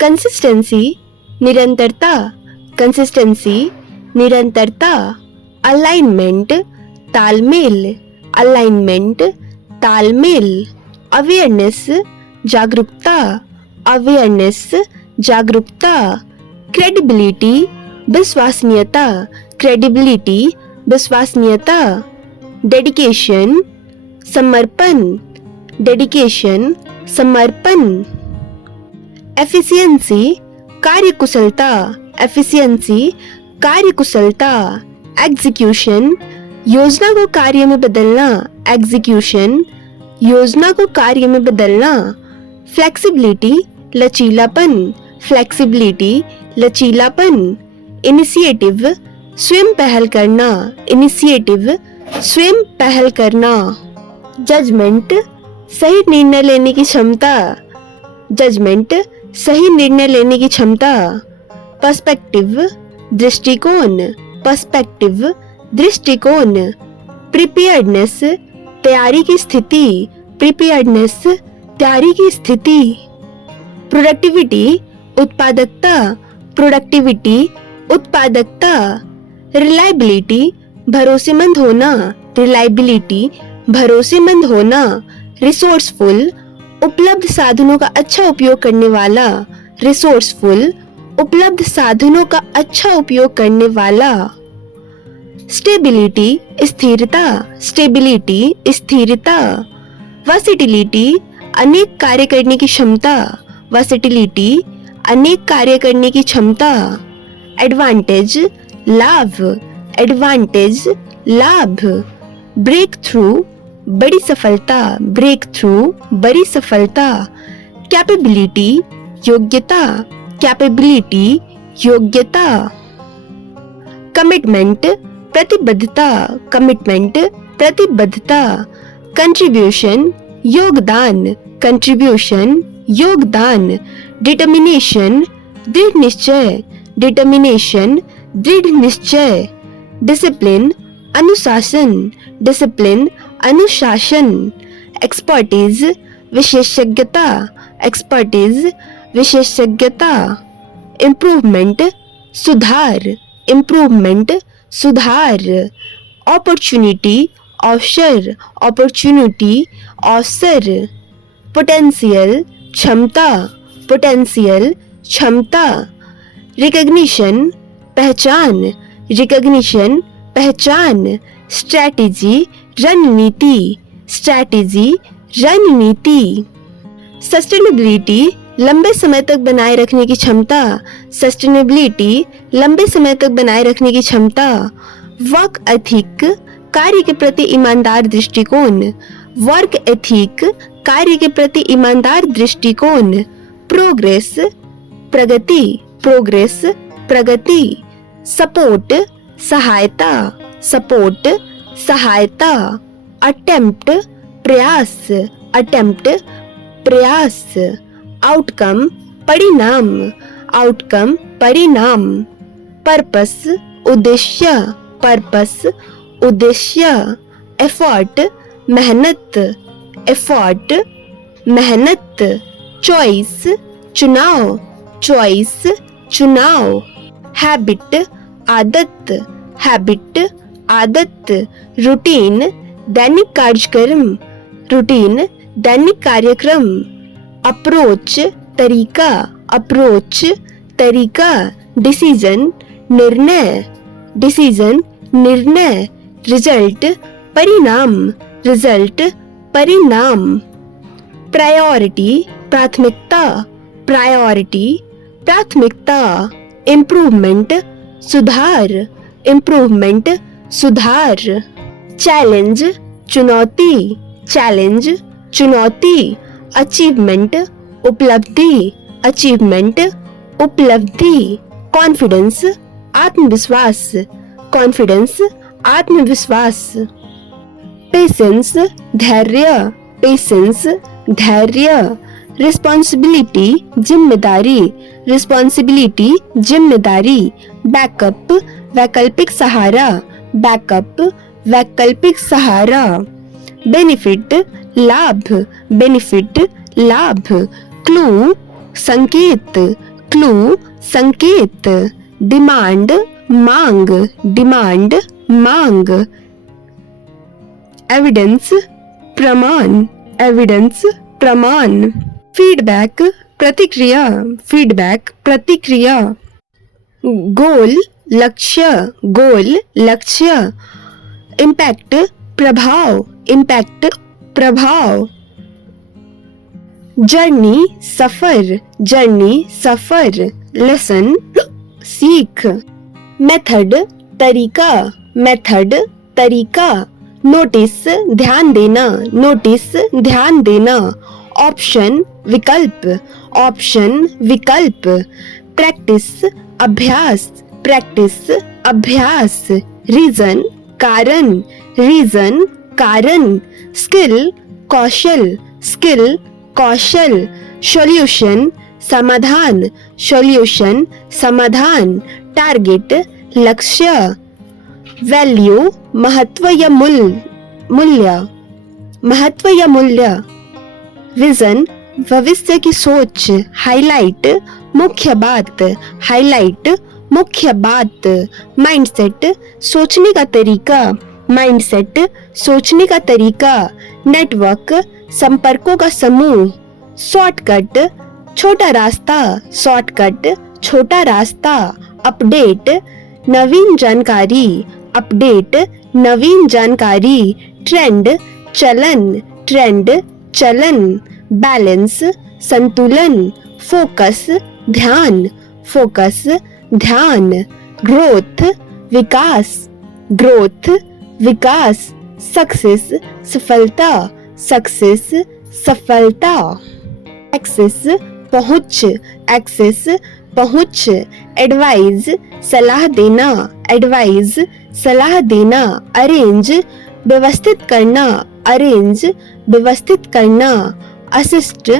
Consistency निरंतरता, consistency निरंतरता। Alignment तालमेल, अलाइनमेंट तालमेल। अवेयरनेस जागरूकता, अवेयरनेस जागरूकता। क्रेडिबिलिटी विश्वसनीयता, क्रेडिबिलिटी विश्वसनीयता। डेडिकेशन समर्पण, डेडिकेशन समर्पण। एफिशिएंसी कार्यकुशलता, एफिशिएंसी कार्यकुशलता। एग्जीक्यूशन योजना को कार्य में बदलना, एग्जीक्यूशन योजना को कार्य में बदलना। फ्लेक्सिबिलिटी लचीलापन, फ्लेक्सिबिलिटी लचीलापन। इनिशिएटिव स्वयं पहल करना, इनिशिएटिव स्वयं पहल करना। जजमेंट सही निर्णय लेने की क्षमता, जजमेंट सही निर्णय लेने की क्षमता। पर्सपेक्टिव दृष्टिकोण, पर्सपेक्टिव दृष्टिकोण। प्रिपेयर्डनेस तैयारी की स्थिति, प्रिपेयर्डनेस तैयारी की स्थिति। प्रोडक्टिविटी उत्पादकता, प्रोडक्टिविटी उत्पादकता। रिलायबिलिटी भरोसेमंद होना, रिलायबिलिटी भरोसेमंद होना। रिसोर्सफुल उपलब्ध साधनों का अच्छा उपयोग करने वाला, रिसोर्सफुल उपलब्ध साधनों का अच्छा उपयोग करने वाला। स्टेबिलिटी स्थिरता, स्टेबिलिटी स्थिरता। वर्सेटिलिटी अनेक कार्य करने की क्षमता, वर्सेटिलिटी अनेक कार्य करने की क्षमता। एडवांटेज लाभ, एडवांटेज लाभ। ब्रेक थ्रू बड़ी सफलता, ब्रेक थ्रू बड़ी सफलता। कैपेबिलिटी योग्यता, कैपेबिलिटी योग्यता। कमिटमेंट प्रतिबद्धता, कमिटमेंट प्रतिबद्धता। कंट्रीब्यूशन योगदान, कंट्रीब्यूशन योगदान। डिटर्मिनेशन दृढ़ निश्चय, डिटर्मिनेशन दृढ़ निश्चय। डिसिप्लिन अनुशासन, डिसिप्लिन अनुशासन। एक्सपर्टीज विशेषज्ञता, एक्सपर्टीज विशेषज्ञता। इम्प्रूवमेंट सुधार, इम्प्रूवमेंट सुधार। अपॉर्चुनिटी अवसर, अपॉर्चुनिटी अवसर। पोटेंशियल क्षमता, पोटेंशियल क्षमता। रिकॉग्निशन पहचान, रिकॉग्निशन पहचान। स्ट्रैटेजी रणनीति, स्ट्रैटेजी रणनीति। सस्टेनेबिलिटी लंबे समय तक बनाए रखने की क्षमता, सस्टेनेबिलिटी लंबे समय तक बनाए रखने की क्षमता। वर्क एथिक कार्य के प्रति ईमानदार दृष्टिकोण, वर्क एथिक कार्य के प्रति ईमानदार दृष्टिकोण। प्रोग्रेस प्रगति, प्रोग्रेस प्रगति। सपोर्ट सहायता, सपोर्ट सहायता। अटेम्प्ट प्रयास, अटेम्प्ट प्रयास। आउटकम परिणाम, आउटकम परिणाम। पर्पस उद्देश्य, पर्पस उद्देश्य। एफर्ट मेहनत, एफर्ट मेहनत। चॉइस चुनाव, चॉइस चुनाव। हैबिट आदत, हैबिट आदत। रूटीन दैनिक कार्यक्रम, रूटीन दैनिक कार्यक्रम। अप्रोच तरीका, अप्रोच तरीका। डिसीजन निर्णय, डिसीजन निर्णय। रिजल्ट परिणाम, रिजल्ट परिणाम। प्रायोरिटी प्राथमिकता, प्रायोरिटी प्राथमिकता। इम्प्रूवमेंट सुधार, इम्प्रूवमेंट सुधार। चैलेंज चुनौती, चैलेंज चुनौती। अचीवमेंट उपलब्धि, अचीवमेंट उपलब्धि। कॉन्फिडेंस आत्मविश्वास, कॉन्फिडेंस आत्मविश्वास। पेशेंस धैर्य, पेशेंस धैर्य। रिस्पॉन्सिबिलिटी जिम्मेदारी, रिस्पॉन्सिबिलिटी जिम्मेदारी। बैकअप वैकल्पिक सहारा, बैकअप वैकल्पिक सहारा। बेनिफिट लाभ, बेनिफिट लाभ। क्लू संकेत, क्लू संकेत, डिमांड मांग, डिमांड मांग, एविडेंस प्रमाण, एविडेंस प्रमाण, फीडबैक प्रतिक्रिया, फीडबैक प्रतिक्रिया, गोल लक्ष्य, गोल लक्ष्य, इम्पैक्ट प्रभाव, इम्पैक्ट प्रभाव, जर्नी सफर, जर्नी सफर, लेसन सीख, मेथड तरीका, मेथड तरीका, नोटिस ध्यान देना, नोटिस ध्यान देना, ऑप्शन विकल्प, ऑप्शन विकल्प, प्रैक्टिस अभ्यास, प्रैक्टिस अभ्यास, रीजन कारण, रीजन कारण, स्किल कौशल, स्किल कौशल, सॉल्यूशन समाधान, सॉल्यूशन समाधान, टारगेट लक्ष्य, वैल्यू महत्व या मूल्य, महत्व या मूल्य, विजन भविष्य की सोच, हाईलाइट मुख्य बात, हाईलाइट मुख्य बात, माइंडसेट सोचने का तरीका, माइंडसेट सोचने का तरीका, नेटवर्क संपर्कों का समूह, शॉर्टकट छोटा रास्ता, शॉर्टकट छोटा रास्ता, अपडेट नवीन जानकारी, अपडेट नवीन जानकारी, ट्रेंड चलन, ट्रेंड चलन, बैलेंस संतुलन, फोकस ध्यान, फोकस ध्यान, ग्रोथ विकास, ग्रोथ विकास, सक्सेस सफलता, सक्सेस सफलता, एक्सेस पहुंच, एक्सेस पहुंच, एडवाइज सलाह देना, एडवाइज सलाह देना, अरेंज व्यवस्थित करना, अरेंज व्यवस्थित करना, असिस्ट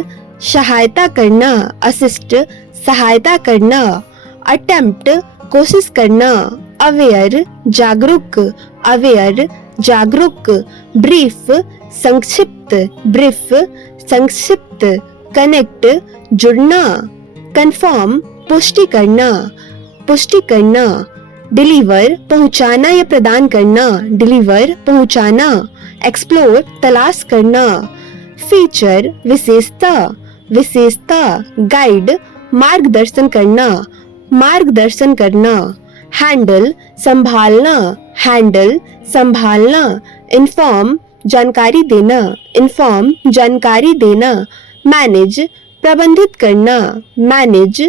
सहायता करना, असिस्ट सहायता करना, अटेम्प्ट कोशिश करना, अवेयर जागरूक, अवेयर जागरूक, ब्रीफ संक्षिप्त, ब्रीफ संक्षिप्त, कनेक्ट जुड़ना, कंफर्म पुष्टि करना, पुष्टि करना, डिलीवर पहुंचाना या प्रदान करना, डिलीवर पहुंचाना, एक्सप्लोर तलाश करना, फीचर विशेषता, विशेषता, गाइड मार्गदर्शन करना, मार्गदर्शन करना, हैंडल संभालना, हैंडल संभालना, इन्फॉर्म जानकारी देना, इन्फॉर्म जानकारी देना, मैनेज प्रबंधित करना, मैनेज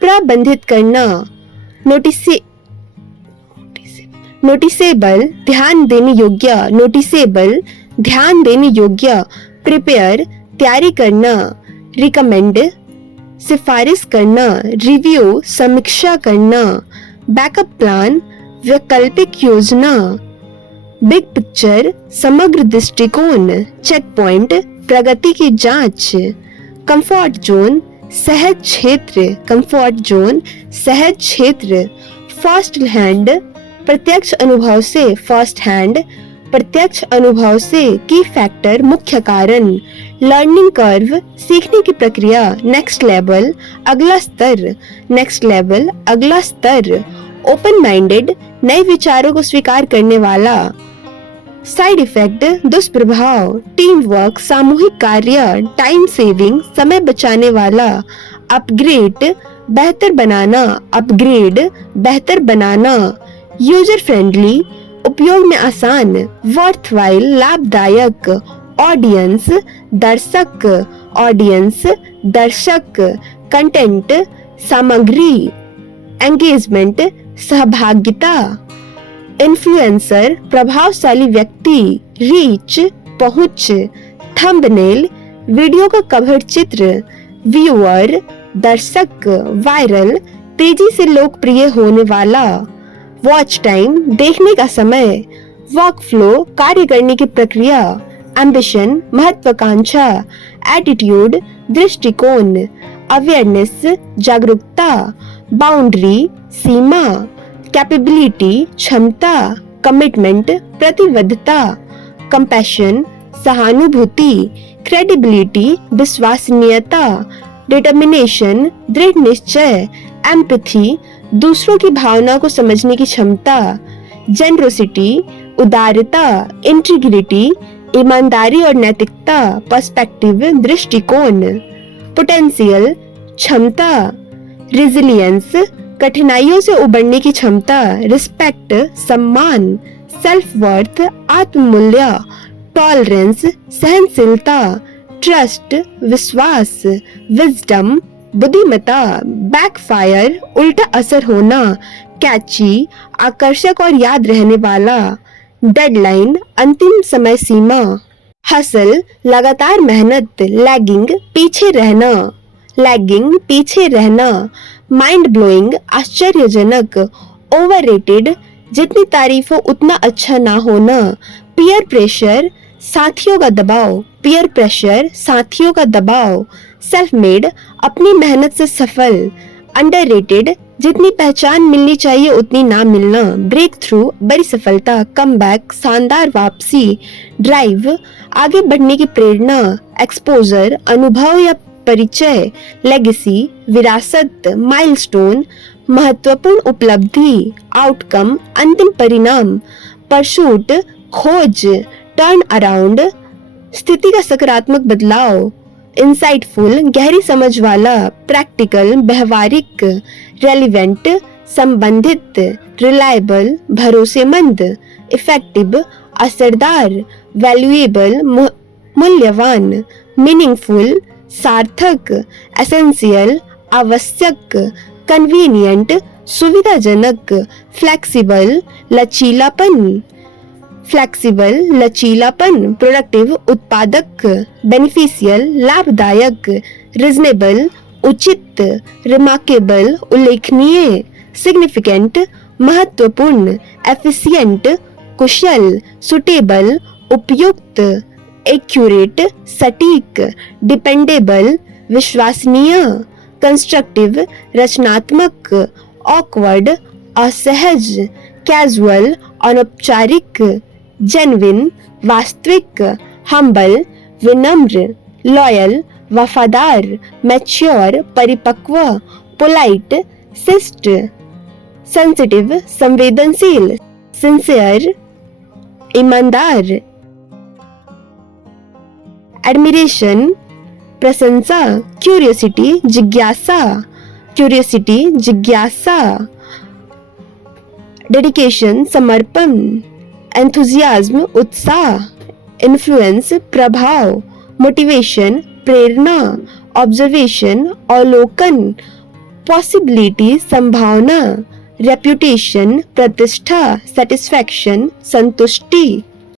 प्रबंधित करना, नोटिसेबल ध्यान देने योग्य, नोटिसेबल ध्यान देने योग्य, प्रिपेयर तैयारी करना, रिकमेंड सिफारिश करना, रिव्यू समीक्षा करना, बैकअप प्लान वैकल्पिक योजना, बिग पिक्चर समग्र दृष्टिकोण, चेक पॉइंट प्रगति की जांच, कंफर्ट जोन सहज क्षेत्र, कंफर्ट जोन सहज क्षेत्र, फर्स्ट हैंड प्रत्यक्ष अनुभव से, फर्स्ट हैंड प्रत्यक्ष अनुभव से, की फैक्टर मुख्य कारण, लर्निंग कर्व सीखने की प्रक्रिया, नेक्स्ट लेवल अगला स्तर, नेक्स्ट लेवल अगला स्तर, ओपन माइंडेड नए विचारों को स्वीकार करने वाला, साइड इफेक्ट दुष्प्रभाव, टीम वर्क सामूहिक कार्य, टाइम सेविंग समय बचाने वाला, अपग्रेड बेहतर बनाना, अपग्रेड बेहतर बनाना, यूजर फ्रेंडली उपयोग में आसान, वर्थवाइल लाभदायक, ऑडियंस दर्शक, ऑडियंस दर्शक, कंटेंट सामग्री, एंगेजमेंट सहभागिता, इन्फ्लुएंसर प्रभावशाली व्यक्ति, रीच पहुंच, थंबनेल वीडियो का कवर चित्र, व्यूअर दर्शक, वायरल तेजी से लोकप्रिय होने वाला, वॉच टाइम देखने का समय, वर्क फ्लो कार्य करने की प्रक्रिया, एम्बिशन महत्वाकांक्षा, एटीट्यूड दृष्टिकोण, अवेयरनेस जागरूकता, बाउंड्री सीमा, कैपेबिलिटी क्षमता, कमिटमेंट प्रतिबद्धता, कंपैशन सहानुभूति, क्रेडिबिलिटी विश्वसनीयता, डिटर्मिनेशन, दृढ़ निश्चय, एम्पैथी, दूसरों की भावना को समझने की क्षमता, जेनरोसिटी, उदारता, इंटीग्रिटी, ईमानदारी और नैतिकता, पर्सपेक्टिव, दृष्टिकोण, पोटेंशियल, क्षमता, रेजिलियंस, कठिनाइयों से उबरने की क्षमता, रिस्पेक्ट, सम्मान, सेल्फ वर्थ, आत्ममूल्य, टॉलरेंस, सहनशीलता, ट्रस्ट, विश्वास, विजडम, बुद्धिमत्ता, बैकफायर, उल्टा असर होना, कैची, आकर्षक और याद रहने वाला, डेडलाइन, अंतिम समय सीमा, हसल, लगातार मेहनत, लैगिंग, पीछे रहना, माइंड ब्लोइंग, आश्चर्यजनक, ओवररेटेड, जितनी तारीफ हो उतना अच्छा ना होना, पीयर प्रेशर, साथियों का दबाव, सेल्फ मेड, अपनी मेहनत से सफल, अंडररेटेड, जितनी पहचान मिलनी चाहिए उतनी ना मिलना, ब्रेक थ्रू, बड़ी सफलता, कमबैक, शानदार वापसी, ड्राइव, आगे बढ़ने की प्रेरणा, एक्सपोजर, अनुभव या परिचय, लेगेसी, विरासत, माइलस्टोन, महत्वपूर्ण उपलब्धि, आउटकम, अंतिम परिणाम, परसूट, खोज, टर्न अराउंड, स्थिति का सकारात्मक बदलाव, इंसाइटफुल, गहरी समझ वाला, प्रैक्टिकल, व्यवहारिक, रेलिवेंट, संबंधित, रिलायबल, भरोसेमंद, इफेक्टिव, असरदार, वैल्यूएबल, मूल्यवान, मीनिंगफुल, सार्थक, एसेंशियल, आवश्यक, कन्वीनियंट, सुविधाजनक, फ्लेक्सिबल, लचीलापन, प्रोडक्टिव, उत्पादक, बेनिफिशियल, लाभदायक, रिजनेबल, उचित, रिमार्केबल, उल्लेखनीय, सिग्निफिकेंट, महत्वपूर्ण, एफिशिएंट, कुशल, सुटेबल, उपयुक्त, एक्यूरेट, सटीक, डिपेंडेबल, विश्वसनीय, कंस्ट्रक्टिव, रचनात्मक, ऑकवर्ड, असहज, कैजुअल, अनौपचारिक, जेन्युइन, वास्तविक, हम्बल, विनम्र, लॉयल, वफादार, मैच्योर, परिपक्व, पोलाइट, शिष्ट, सेंसिटिव, संवेदनशील, सिंसियर, ईमानदार, एडमिरेशन, प्रशंसा, क्यूरियोसिटी, जिज्ञासा, डेडिकेशन, समर्पण, एंथुजियाज्म, उत्साह, इन्फ्लुएंस, प्रभाव, मोटिवेशन, प्रेरणा, ऑब्जर्वेशन, अवलोकन, पॉसिबिलिटी, संभावना, रेप्यूटेशन, प्रतिष्ठा, सेटिस्फैक्शन, संतुष्टि,